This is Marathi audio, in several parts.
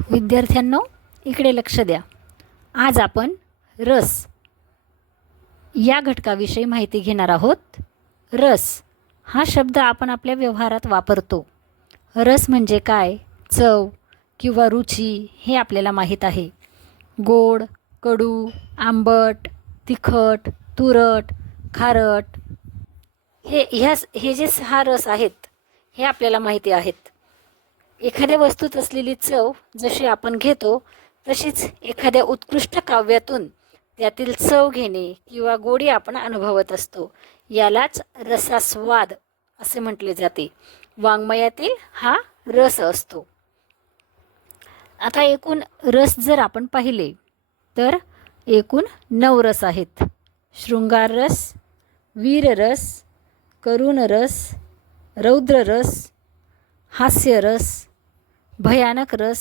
विद्यार्थ्यांनो, इकडे लक्ष द्या. आज आपण रस या घटकाविषयी माहिती घेणार आहोत. रस हा शब्द आपण आपल्या व्यवहारात वापरतो. रस म्हणजे काय, चव किंवा रुची हे आपल्याला माहीत आहे. गोड, कडू, आंबट, तिखट, तुरट, खारट हे जे 6 रस आहेत हे आपल्याला माहिती आहेत. एखाद्या वस्तूत असलेली चव जशी आपण घेतो तशीच एखाद्या उत्कृष्ट काव्यातून त्यातील चव घेणे किंवा गोडी आपण अनुभवत असतो. यालाच रसास्वाद असे म्हटले जाते. वाङ्मयातील हा रस असतो. आता एकूण रस जर आपण पाहिले तर एकूण 9 रस आहेत. शृंगार रस, वीर रस, करुण रस, रौद्र रस, हास्य रस, भयानक रस,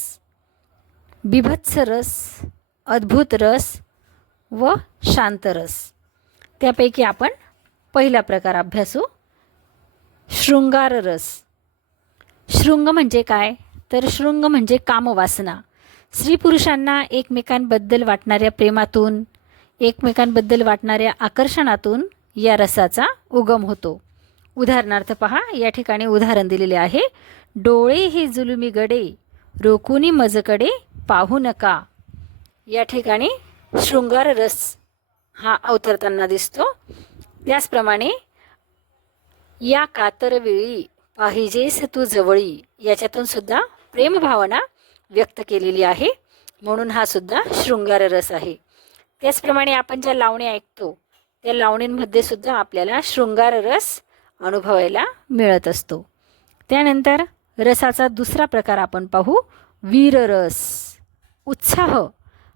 बिभत्स रस, अद्भुत रस व शांत रस. त्यापैकी आपण पहिला प्रकार अभ्यासू. शृंगार रस. शृंग म्हणजे काय, तर शृंग म्हणजे कामवासना. स्त्री पुरुषांना एकमेकांबद्दल वाटणाऱ्या प्रेमातून, एकमेकांबद्दल वाटणाऱ्या आकर्षणातून या रसाचा उगम होतो. उदाहरणार्थ पहा, या ठिकाणी उदाहरण दिलेले आहे. डोळे हे जुलुमी गडे, रोकुनी मजकडे पाहू नका. या ठिकाणी शृंगार रस हा अवतरताना दिसतो. त्याचप्रमाणे या कातरवेळी पाहिजेस तू जवळी, याच्यातून सुद्धा प्रेमभावना व्यक्त केलेली आहे, म्हणून हा सुद्धा शृंगार रस आहे. त्याचप्रमाणे आपण ज्या लावण्या ऐकतो त्या लावणींमध्ये सुद्धा आपल्याला शृंगार रस अनुभवायला मिळत असतो. त्यानंतर रसाचा दुसरा प्रकार आपण पाहू, वीररस. उत्साह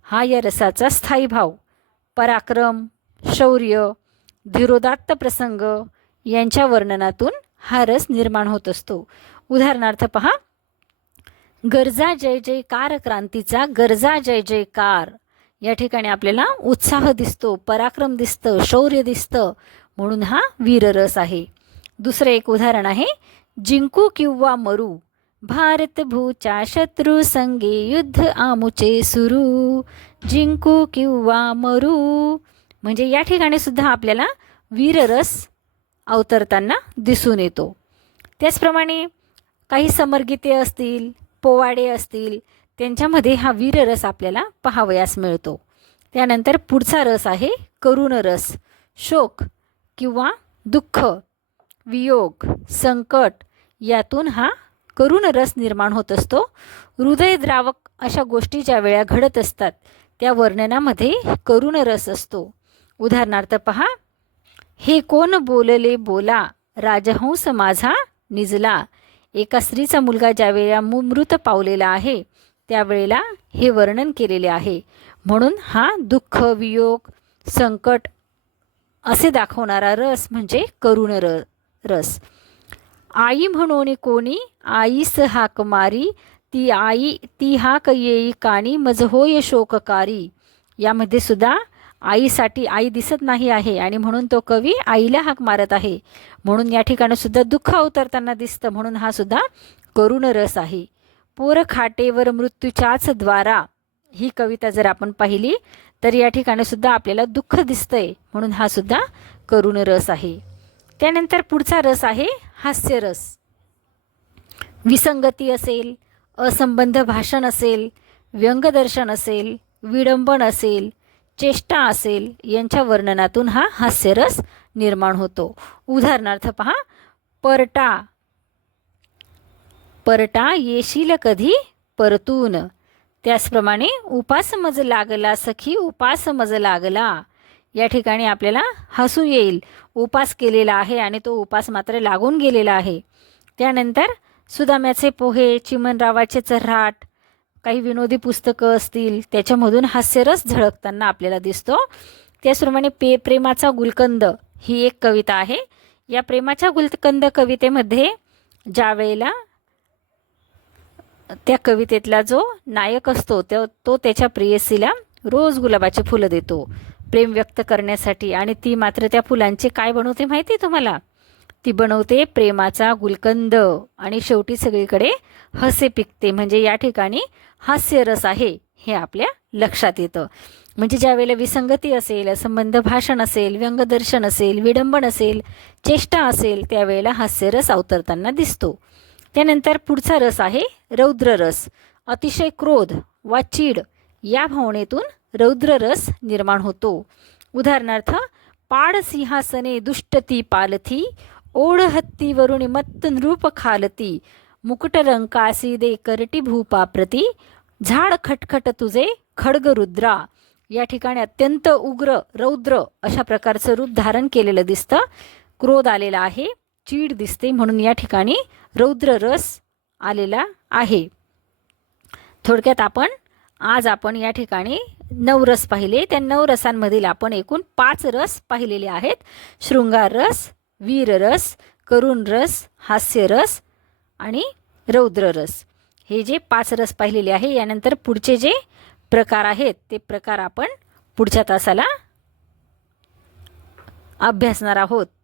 हा या रसाचा स्थायी भाव. पराक्रम, शौर्य, धीरोदात्त प्रसंग यांच्या वर्णनातून हा रस निर्माण होत असतो. उदाहरणार्थ पहा, गर्जा जय जयकार क्रांतीचा, गर्जा जय जयकार. या ठिकाणी आपल्याला उत्साह दिसतो, पराक्रम दिसतं, शौर्य दिसतं, म्हणून हा वीररस आहे. दुसरं एक उदाहरण आहे, जिंकू किंवा मरू, भारत भूच्या शत्रू संगे युद्ध आमुचे सुरू, जिंकू किंवा मरू. म्हणजे या ठिकाणी सुद्धा आपल्याला वीररस अवतरताना दिसून येतो. त्याचप्रमाणे काही समरगीते असतील, पोवाडे असतील, त्यांच्यामध्ये हा वीररस आपल्याला पाहावयास मिळतो. त्यानंतर पुढचा रस आहे करुण रस. शोक किंवा दुःख, वियोग, संकट यातून हा करुण रस निर्माण होत असतो. हृदयद्रावक अशा गोष्टी ज्या वेळा घडत असतात त्या वर्णनामध्ये करुण रस असतो. उदाहरणार्थ पहा, हे कोण बोलले बोला, राजहंस माझा निजला. एका स्त्रीचा मुलगा ज्या वेळेला मृत पावलेला आहे त्यावेळेला हे वर्णन केलेले आहे, म्हणून हा दुःख, वियोग, संकट असे दाखवणारा रस म्हणजे करुण रस. आई म्हणून कोणी आईस हाक मारी, ती हाक येई कानी, मज होय शोककारी. यामध्ये सुद्धा आईसाठी आई दिसत नाही आहे आणि म्हणून तो कवी आईला हाक मारत आहे, म्हणून या ठिकाणी सुद्धा दुःख अवतरताना दिसतं, म्हणून हा सुद्धा करुण रस आहे. पोर खाटेवर मृत्यूच्याच द्वारा. ही कविता जर आपण पाहिली तर या ठिकाणी सुद्धा आपल्याला दुःख दिसतंय, म्हणून हा सुद्धा करुण रस आहे. त्यानंतर पुढचा रस आहे हास्यरस. विसंगती असेल, असंबद्ध भाषण असेल, व्यंगदर्शन असेल, विडंबन असेल, चेष्टा असेल, यांच्या वर्णनातून हा हास्यरस निर्माण होतो. उदाहरणार्थ पहा, परटा येशील कधी परतून. त्याचप्रमाणे उपास मज लागला सखी, उपास मज लागला. या ठिकाणी आपल्याला हसू येईल, उपास केलेला आहे आणि तो उपास मात्र लागून गेलेला आहे. त्यानंतर सुदाम्याचे पोहे, चिमणरावाचे चर्हाट, काही विनोदी पुस्तकं असतील त्याच्यामधून हास्यरस झळकताना आपल्याला दिसतो. त्याचप्रमाणे प्रेमाचा गुलकंद ही एक कविता आहे. या प्रेमाच्या गुलकंद कवितेमध्ये ज्या वेळेला त्या कवितेतला जो नायक असतो तो त्याच्या प्रेयसीला रोज गुलाबाची फुलं देतो प्रेम व्यक्त करण्यासाठी, आणि ती मात्र त्या फुलांचे काय बनवते माहिती तुम्हाला, ती बनवते प्रेमाचा गुलकंद आणि शेवटी सगळीकडे हसे पिकते. म्हणजे या ठिकाणी हास्यरस आहे हे आपल्या लक्षात येतं. म्हणजे ज्यावेळेला विसंगती असेल, असंबद्ध भाषण असेल, व्यंगदर्शन असेल, विडंबन असेल, चेष्टा असेल, त्यावेळेला हास्यरस अवतरताना दिसतो. त्यानंतर पुढचा रस आहे रौद्र रस. अतिशय क्रोध वा चीड या भावनेतून रौद्र रस निर्माण होतो. उदाहरणार्थ, पाड सिंहासने दुष्टती पालथी, ओढ हत्ती वरुणी मत्त नृप खालती, मुकुट रंकासी दे करटी भूपाप्रती, झाड खटखट तुझे खड्ग रुद्रा. या ठिकाणी अत्यंत उग्र रौद्र अशा प्रकारचं रूप धारण केलेलं दिसतं. क्रोध आलेला आहे, चीड दिसते, म्हणून या ठिकाणी रौद्र रस आलेला आहे. थोडक्यात आज आपण या ठिकाणी 9 रस पाहिले. त्या 9 रसांमधील आपण एकूण 5 रस पाहिलेले आहेत. शृंगार रस, वीर रस, करुण रस, हास्य रस आणि रौद्र रस. हे जे 5 रस पाहिलेले आहे. यानंतर पुढचे जे प्रकार आहेत ते प्रकार आपण पुढच्या तासाला अभ्यासणार आहोत.